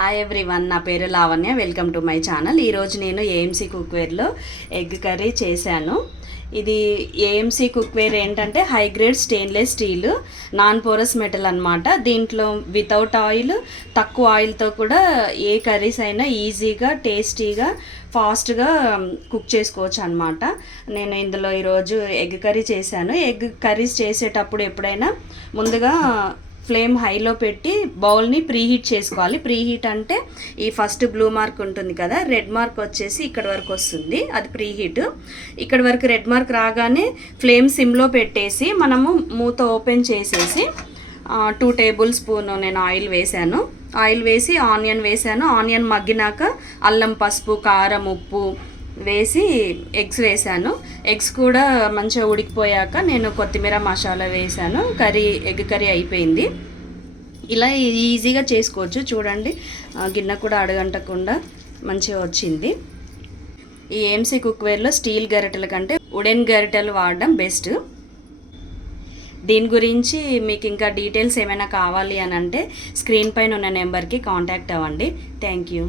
Hi everyone, నా పేరు Lavanya. Welcome to my channel. ఈరోజు నేను ఏఎంసీ కుక్వేర్లో ఎగ్ కర్రీ చేశాను. ఇది ఏఎంసీ కుక్వేర్ ఏంటంటే high grade stainless steel non porous metal అనమాట. దీంట్లో వితౌట్ ఆయిల్, తక్కువ ఆయిల్తో కూడా ఏ కర్రీస్ అయినా ఈజీగా టేస్టీగా ఫాస్ట్గా కుక్ చేసుకోవచ్చు అనమాట. నేను ఇందులో ఈరోజు ఎగ్ కర్రీ చేశాను. ఎగ్ కర్రీస్ చేసేటప్పుడు ఎప్పుడైనా ముందుగా ఫ్లేమ్ హైలో పెట్టి బౌల్ని ప్రీహీట్ చేసుకోవాలి. ప్రీహీట్ అంటే ఈ ఫస్ట్ బ్లూ మార్క్ ఉంటుంది కదా, రెడ్ మార్క్ వచ్చేసి ఇక్కడ వరకు వస్తుంది, అది ప్రీహీట్. ఇక్కడ వరకు రెడ్ మార్క్ రాగానే ఫ్లేమ్ సిమ్లో పెట్టేసి మనము మూత ఓపెన్ చేసేసి 2 టేబుల్ స్పూన్ నేను ఆయిల్ వేసాను. ఆయిల్ వేసి ఆనియన్ వేసాను. ఆనియన్ మగ్గినాక అల్లం, పసుపు, కారం, ఉప్పు వేసి ఎగ్స్ వేసాను. ఎగ్స్ కూడా మంచిగా ఉడికిపోయాక నేను కొత్తిమీర మసాలా వేసాను. ఎగ్ కర్రీ అయిపోయింది. ఇలా ఈజీగా చేసుకోవచ్చు. చూడండి, గిన్నె కూడా అడగంటకుండా మంచిగా వచ్చింది. ఈ ఏఎంసీ కుక్వేర్లో స్టీల్ గరిటెల కంటే వుడెన్ గరిటెలు వాడడం బెస్ట్. దీని గురించి మీకు ఇంకా డీటెయిల్స్ ఏమైనా కావాలి అని అంటే స్క్రీన్ పైన ఉన్న నెంబర్కి కాంటాక్ట్ అవ్వండి. Thank you.